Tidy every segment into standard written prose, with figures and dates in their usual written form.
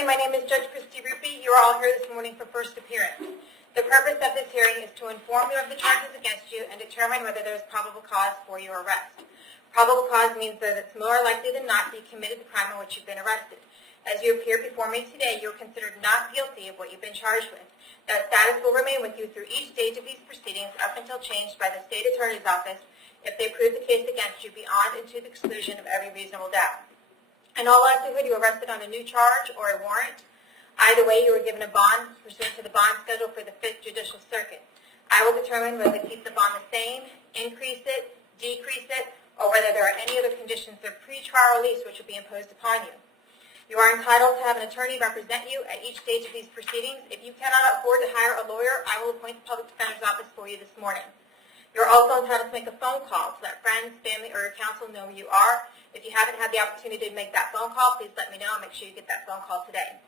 morning. My name is Judge Christy Ruppe. You are all here this morning for first appearance. The purpose of this hearing is to inform you of the charges against you and determine whether there is probable cause for your arrest. Probable cause means that it's more likely than not that you committed the crime in which you've been arrested. As you appear before me today, you are considered not guilty of what you've been charged with. That status will remain with you through each stage of these proceedings up until changed by the State Attorney's Office if they prove the case against you beyond and to the exclusion of every reasonable doubt. In all likelihood, you were arrested on a new charge or a warrant. Either way, you were given a bond pursuant to the bond schedule for the 5th Judicial Circuit. I will determine whether to keep the bond the same, increase it, decrease it, or whether there are any other conditions of pre-trial release which will be imposed upon you. You are entitled to have an attorney represent you at each stage of these proceedings. If you cannot afford to hire a lawyer, I will appoint the Public Defender's Office for you this morning. You're also entitled to make a phone call to let friends, family, or your counsel know who you are. If you haven't had the opportunity to make that phone call, please let me know and make sure you get that phone call today.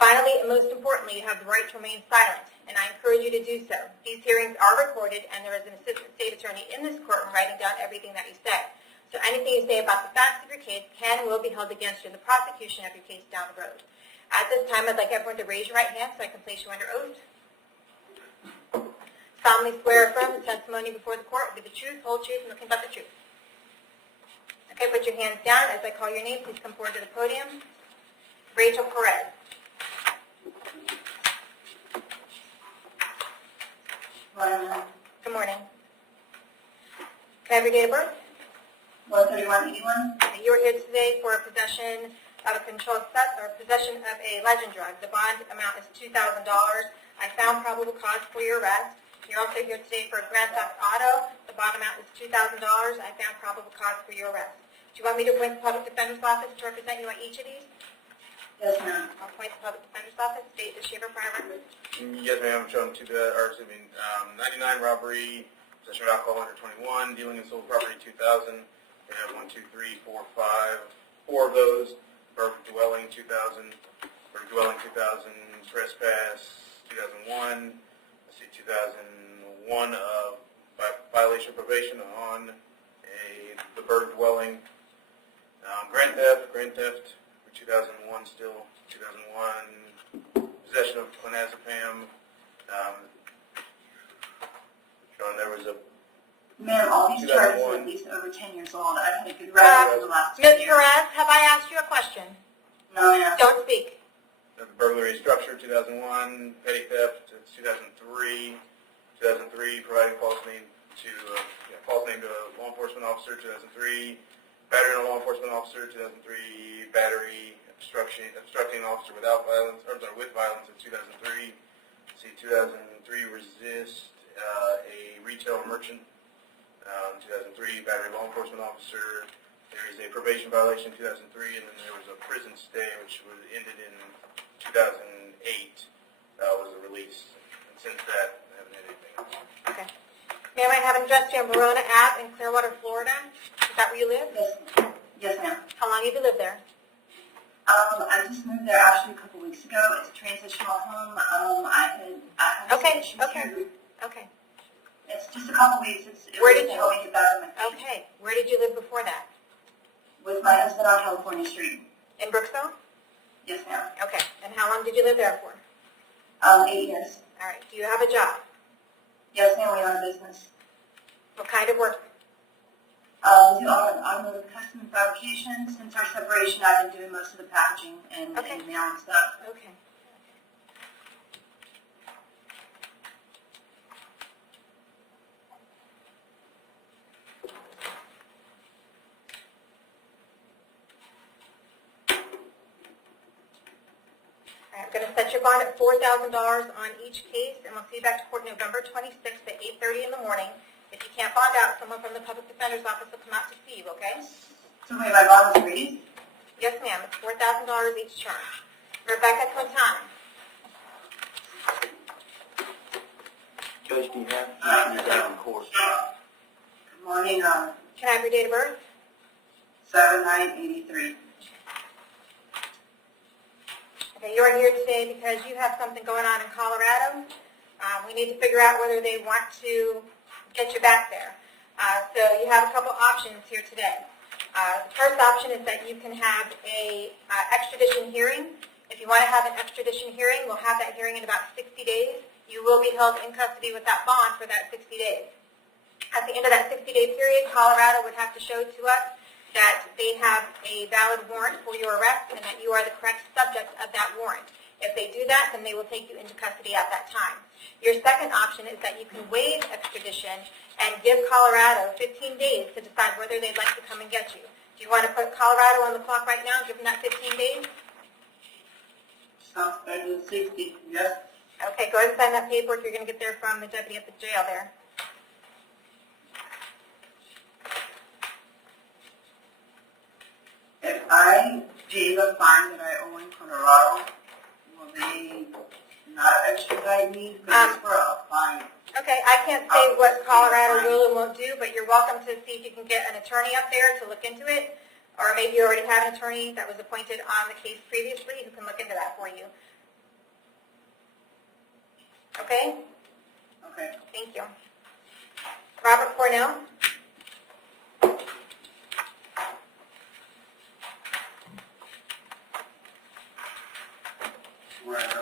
Finally, and most importantly, you have the right to remain silent, and I encourage you to do so. These hearings are recorded, and there is an assistant state attorney in this courtroom writing down everything that you say. So anything you say about the facts of your case can and will be held against you in the prosecution of your case down the road. At this time, I'd like everyone to raise your right hand so I can place you under oath. Solemnly swear or affirm the testimony before the court will be the truth, whole truth, and nothing but the truth. Okay, put your hands down. As I call your name, please come forward to the podium. Rachel Perez. Good morning. Can I have your date of birth? 13181. You are here today for possession of a controlled substance or possession of a legend drug. The bond amount is $2,000. I found probable cause for your arrest. You're also here today for a grand theft auto. The bond amount is $2,000. I found probable cause for your arrest. Do you want me to appoint the Public Defender's Office to represent you on each of these? Yes, ma'am. I'll appoint the Public Defender's Office. State the shaver prior record. Yes, ma'am. Shown 99 robbery, possession of alcohol under 21, dealing in stolen property 2,000. We have 1, 2, 3, 4, 5, 4 of those. Burglary dwelling 2,000. Burglary dwelling 2,000. Trespass 2001. Let's see, 2001 of violation of probation on the burg dwelling. Grand theft for 2001 still. 2001 possession of clonazepam. Sean, there was a Ma'am, all these charges are at least over 10 years old. I've had a good record for the last 2 years. Ms. Perez, have I asked you a question? No, ma'am. Don't speak. The burglary structure 2001, petty theft 2003, 2003 providing false name to a law enforcement officer 2003, battery on a law enforcement officer 2003, battery obstructing an officer without violence or with violence in 2003. See 2003 resist a retail merchant 2003 battery law enforcement officer. There is a probation violation in 2003, and then there was a prison stay which was ended in 2008. That was a release. And since that, I haven't had anything. Okay. Ma'am, I have an address to you on Verona Ave in Clearwater, Florida. Is that where you live? Yes, yes, ma'am. How long have you lived there? I just moved there actually a couple weeks ago. It's a transitional home. I had some issues here. Okay. It's just a couple weeks. Where did you help me get back on my feet. Okay. Where did you live before that? With my husband on California Street. In Brooksville? Yes, ma'am. Okay. And how long did you live there for? 8 years. All right. Do you have a job? Yes, ma'am. We own a business. What kind of work? We do automotive custom and fabrication. Since our separation, I've been doing most of the packaging and mailing stuff. Okay. I'm going to set your bond at $4,000 on each case, and we'll see you back to court November 26th at 8:30 in the morning. If you can't bond out, someone from the Public Defender's Office will come out to see you, okay? So wait, my bond was raised? Yes, ma'am. It's $4,000 each charge. Rebecca Quintana. Judge, do you have your down in court? Good morning. Can I have your date of birth? 7/9/83. Okay, you're here today because you have something going on in Colorado. We need to figure out whether they want to get you back there. So you have a couple options here today. The first option is that you can have a extradition hearing. If you want to have an extradition hearing, we'll have that hearing in about 60 days. You will be held in custody with that bond for that 60 days. At the end of that 60-day period, Colorado would have to show to us that they have a valid warrant for your arrest and that you are the correct subject of that warrant. If they do that, then they will take you into custody at that time. Your second option is that you can waive extradition and give Colorado 15 days to decide whether they'd like to come and get you. Do you want to put Colorado on the clock right now and give them that 15 days? Sounds better than 60, yes. Okay, go ahead and sign that paperwork. You're going to get there from the deputy at the jail there. If I pay the fine that I owe in Colorado, will they not extradite me? Because it's for a fine. Okay, I can't say what Colorado will and won't do, but you're welcome to see if you can get an attorney up there to look into it, or maybe you already have an attorney that was appointed on the case previously who can look into that for you. Okay? Okay. Thank you. Robert Cornell? Right.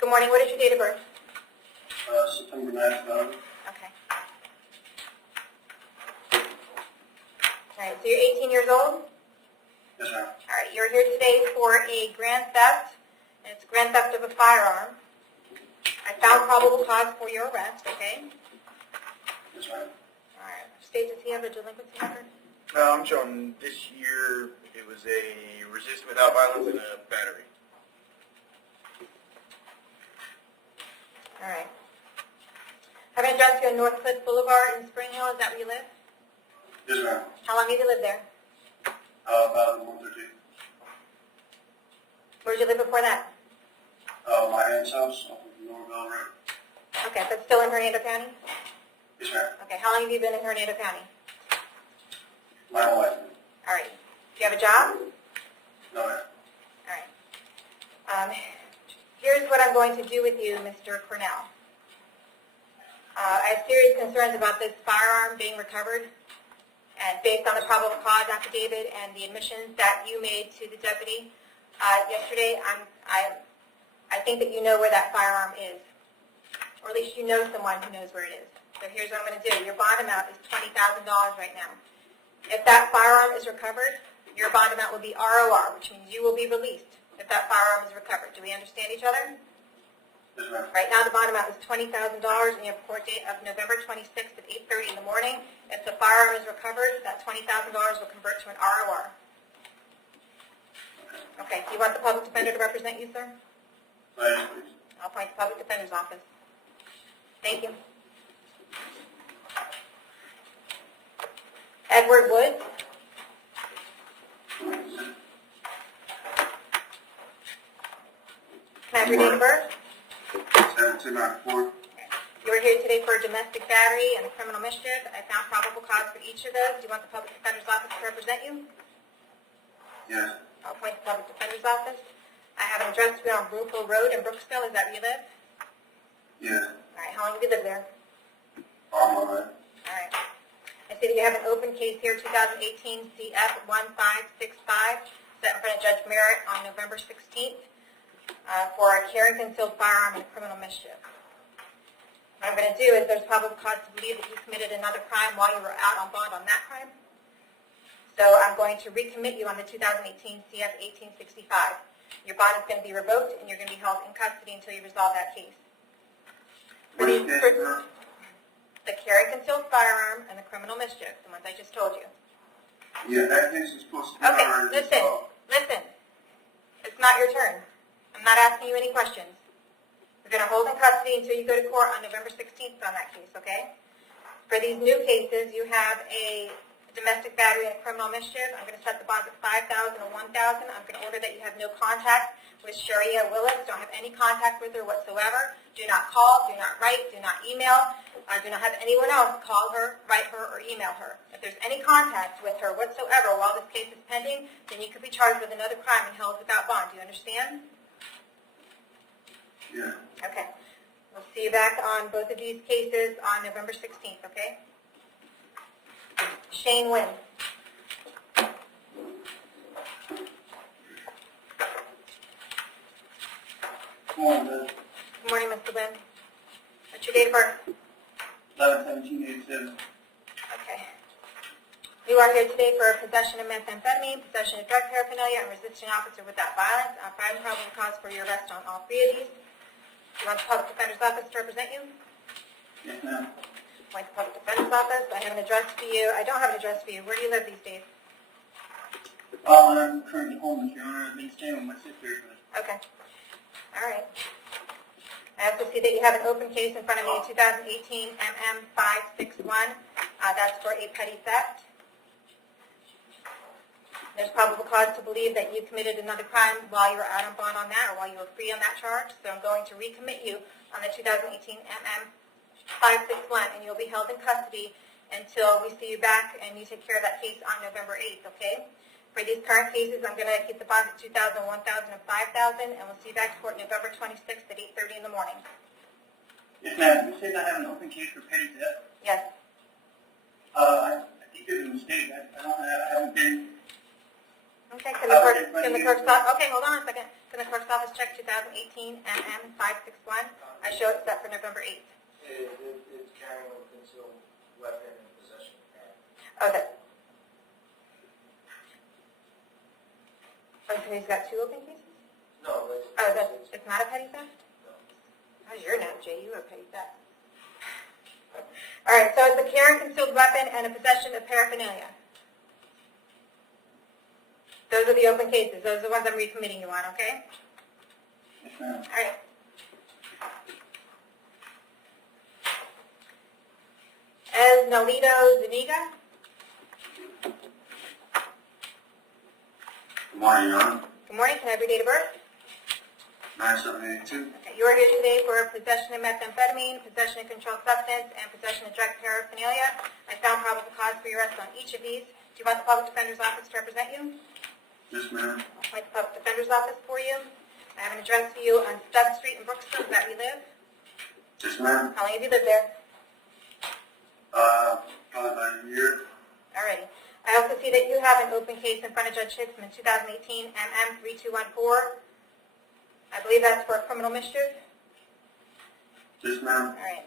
Good morning. What is your date of birth? September 9th, Okay. All right, so you're 18 years old? Yes, ma'am. All right, you're here today for a grand theft, and it's grand theft of a firearm. I found probable cause for your arrest, okay? Yes, ma'am. All right. State, does he have a delinquency record? I'm showing this year it was a resist without violence and a battery. All right. Have an address you on North Cliff Boulevard in Spring Hill. Is that where you live? Yes, ma'am. How long have you lived there? About a month or two. Where did you live before that? My aunt's house off of Norville Road. Okay, but still in Hernando County? Yes, ma'am. Okay, how long have you been in Hernando County? My whole life. All right. Do you have a job? No, ma'am. All right. Here's what I'm going to do with you, Mr. Cornell. I have serious concerns about this firearm being recovered, and based on the probable cause affidavit and the admissions that you made to the deputy yesterday, I think that you know where that firearm is, or at least you know someone who knows where it is. So here's what I'm going to do. Your bond amount is $20,000 right now. If that firearm is recovered, your bond amount will be ROR, which means you will be released if that firearm is recovered. Do we understand each other? Yes, ma'am. Right now, the bond amount is $20,000, and you have a court date of November 26th at 8:30 in the morning. If the firearm is recovered, that $20,000 will convert to an ROR. Okay. Do you want the public defender to represent you, sir? Yes, please. I'll appoint the public defender's office. Thank you. Edward Woods. Can I have your date of birth? 7294. You were here today for a domestic battery and criminal mischief. I found probable cause for each of those. Do you want the public defender's office to represent you? Yes. I'll appoint the public defender's office. I have an address on Ruppe Road in Brooksville. Is that where you live? Yes. All right. How long have you lived there? All right. All right. I see that you have an open case here, 2018 CF 1565, set in front of Judge Merritt on November 16th for a carry concealed firearm and criminal mischief. What I'm going to do is there's probable cause to believe that you committed another crime while you were out on bond on that crime. So I'm going to recommit you on the 2018 CF 1865. Your bond is going to be revoked, and you're going to be held in custody until you resolve that case. What is this, sir? The carry concealed firearm and the criminal mischief, the ones I just told you. Yeah, that case is supposed to be Okay, already listen. resolved. It's not your turn. I'm not asking you any questions. We're going to hold in custody until you go to court on November 16th on that case, okay? For these new cases, you have a domestic battery and a criminal mischief. I'm going to set the bonds at $5,000 and $1,000. I'm going to order that you have no contact with Sharia Willis. Don't have any contact with her whatsoever. Do not call, do not write, do not email. Do not have anyone else call her, write her, or email her. If there's any contact with her whatsoever while this case is pending, then you could be charged with another crime and held without bond. Do you understand? Yeah. Okay. We'll see you back on both of these cases on November 16th, okay? Shane Wynn. Morning, Liz. Good morning, Mr. Lynn. What's your date of birth? 11/17/87. Okay. You are here today for possession of methamphetamine, possession of drug paraphernalia, and resisting officer without violence. I find probable cause for your arrest on all three of these. Do you want the public defender's office to represent you? Yes, ma'am. Like the public defender's office. I have an address for you. I don't have an address for you. Where do you live these days? I'm currently homeless, Your Honor. I've been staying with my sister. Okay. All right. I also see that you have an open case in front of me, 2018 MM561. That's for a petty theft. There's probable cause to believe that you committed another crime while you were out on bond on that, or while you were free on that charge. So I'm going to recommit you on the 2018 MM561, and you'll be held in custody until we see you back and you take care of that case on November 8th, okay? For these current cases, I'm going to keep the bond at $2,000, $1,000, and $5,000, and we'll see you back to court November 26th at 8:30 in the morning. Yes, ma'am. You said I have an open case for petty theft. Yes. I think there's a mistake. I haven't been. Okay, can the clerk's office, okay, hold on a second. Can the clerk's office check 2018 MM561? I show it set for November 8th. It's carrying a concealed weapon in possession. Okay. Oh, so he's got two open cases? No, It's not a petty theft? no. How's your name, Jay? You were a petty theft. All right, so it's a carrying concealed weapon and a possession of paraphernalia. Those are the open cases. Those are the ones I'm recommitting you on, okay? Yes, ma'am. All right. As Nolito Zuniga. Good morning, Your Honor. Good morning. Can I have your date of birth? 9/7/82. Okay, you are here today for possession of methamphetamine, possession of controlled substance, and possession of drug paraphernalia. I found probable cause for your arrest on each of these. Do you want the public defender's office to represent you? Yes, ma'am. I'll find the public defender's office for you. I have an address for you on Stud Street in Brooksville. Is that where you live? Yes, ma'am. How long have you lived there? Probably about a year. Alrighty. I also see that you have an open case in front of Judge Hicksman, 2018 MM3214. I believe that's for criminal mischief. Yes, ma'am. All right.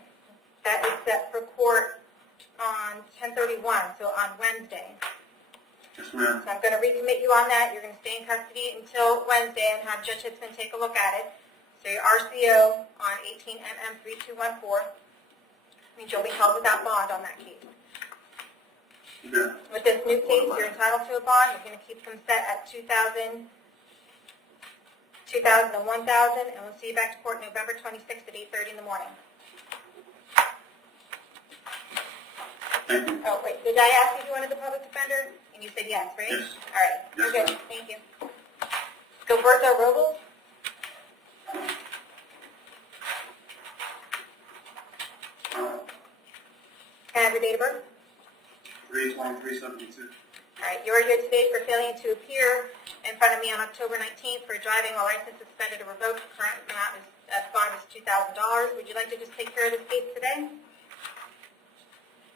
That is set for court on 10/31, so on Wednesday. Yes, ma'am. So I'm going to recommit you on that. You're going to stay in custody until Wednesday and have Judge Hicksman take a look at it. So your RCO on 18 MM3214 means you'll be held without bond on that case. Okay. With this new case, you're entitled to a bond. You're going to keep them set at $2,000, $2,000, and $1,000, and we'll see you back to court November 26th at 8:30 in the morning. Thank you. Oh, wait, did I ask if you wanted the public defender? And you said yes, right? Yes. All right, you're Yes, good. ma'am. Thank you. Gilberto Robles? Can I have your date of birth? 3/23/72. All right, you are here today for failing to appear in front of me on October 19th for driving while license suspended or revoked. The current amount is, bond is $2,000. Would you like to just take care of this case today?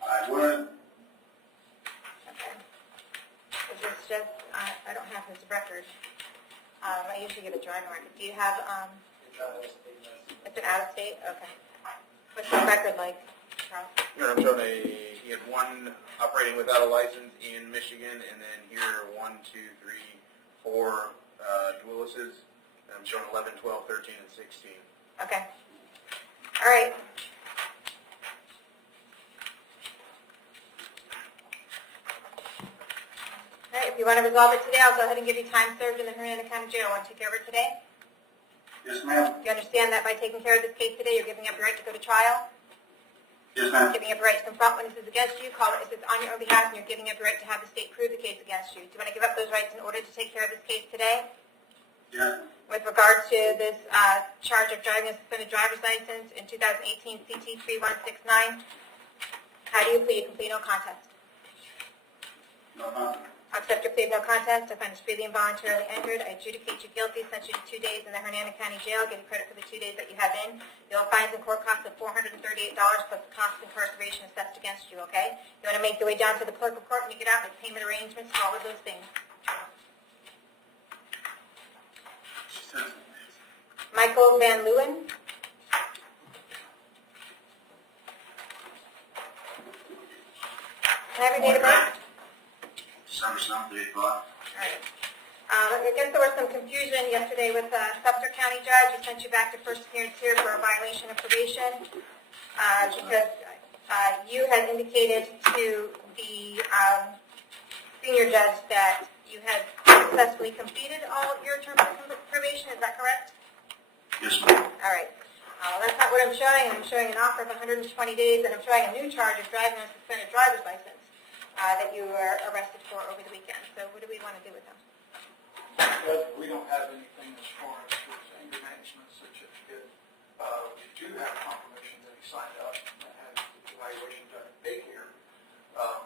I would. Okay. This is just, I don't have his record. I usually get a driving record. Do you have, it's an out-of-state? Okay. What's the record like, Charles? I'm showing he had one operating without a license in Michigan, and then here 1, 2, 3, 4 dualises. And I'm showing 11, 12, 13, and 16. Okay. All right. All right, if you want to resolve it today, I'll go ahead and give you time served in the Hernando County Jail. Want to take care of it today? Yes, ma'am. Do you understand that by taking care of this case today, you're giving up your right to go to trial? Yes, ma'am. Giving up your right to confront witnesses against you, call witnesses on your own behalf, and you're giving up your right to have the state prove the case against you. Do you want to give up those rights in order to take care of this case today? Yes. With regard to this charge of driving a suspended driver's license in 2018 CT 3169, how do you plead? Complete no contest. No, ma'am. I accept your plea of no contest. I find this freely and voluntarily entered. I adjudicate you guilty, sentence you to 2 days in the Hernando County Jail, give you credit for the 2 days that you have in. You'll find the court cost of $438 plus the cost of incarceration assessed against you, okay? You want to make your way down to the clerk of court when you get out, make payment arrangements, all of those things. She says. My Michael Van Leeuwen. Can I have your date of birth? December 7th, 8 o'clock. All right. I guess there was some confusion yesterday with Sumter County Judge. He sent you back to first appearance here for a violation of probation because you had indicated to the senior judge that you had successfully completed all your terms of probation. Is that correct? Yes, ma'am. All right. That's not what I'm showing. I'm showing an offer of 120 days, and I'm showing a new charge of driving on a suspended driver's license that you were arrested for over the weekend. So what do we want to do with them? But we don't have anything as far as his anger management certificate. We do have confirmation that he signed up and had the evaluation done in daycare,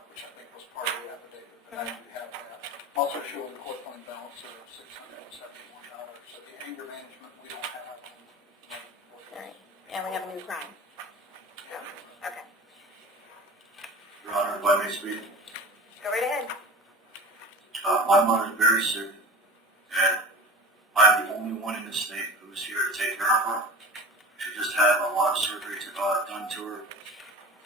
which I think was part of the affidavit, but I do have that. Also showing the court fund balance of $671. So the anger management, we don't have. All right. And we have a new crime. Okay. Your Honor, if I may speak. Go right ahead. My mother's very sick, and I'm the only one in this state who's here to take care of her. She just had a lot of surgery done to her,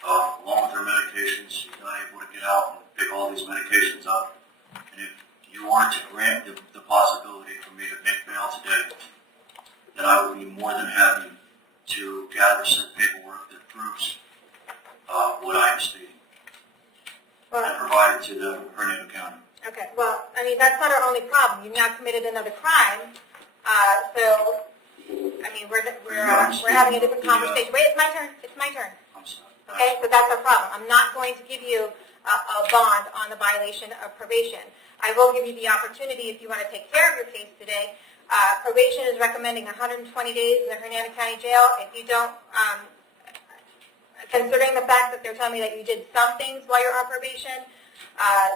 along with her medications. She's not able to get out and pick all these medications up. And if you wanted to grant the possibility for me to make bail today, then I would be more than happy to gather some paperwork that proves what I am stating and provide it to the Hernando County. Okay. Well, I mean, that's not our only problem. You've now committed another crime. So, I mean, we're having a different conversation. Wait, it's my turn. It's my turn. I'm sorry. Okay, so that's our problem. I'm not going to give you a bond on the violation of probation. I will give you the opportunity if you want to take care of your case today. Probation is recommending 120 days in the Hernando County Jail. If you don't, considering the fact that they're telling me that you did some things while you're on probation,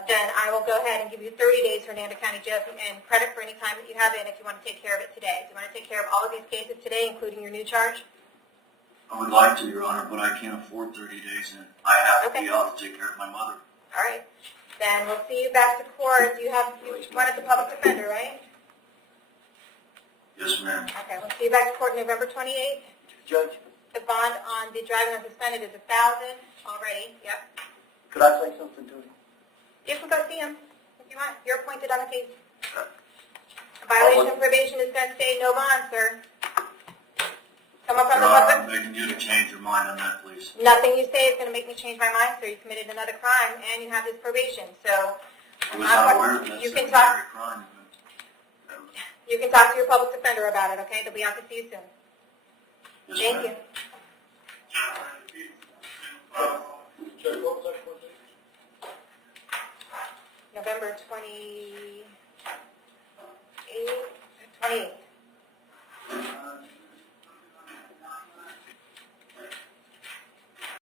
then I will go ahead and give you 30 days Hernando County Jail and credit for any time that you have in if you want to take care of it today. Do you want to take care of all of these cases today, including your new charge? I would like to, Your Honor, but I can't afford 30 days, and I have to be out to take care of my mother. All right. Then we'll see you back to court. You wanted the public defender, right? Yes, ma'am. Okay, we'll see you back to court November 28th. Judge, The bond on the driving unsuspended is $1,000 already. Yep. could I say something to him? You can go see him if you want. You're appointed on the case. A violation of probation is going to stay no bond, sir. Someone from Your the Honor, I'm public. begging you to change your mind on that, please. Nothing you say is going to make me change my mind, sir. You committed another crime and you have this probation. So I was not aware of that you can secondary talk. crime. You can talk to your public defender about it. Okay? They'll be out to see you soon. Yes, Thank ma'am. you. Judge, what was that for? November 28th.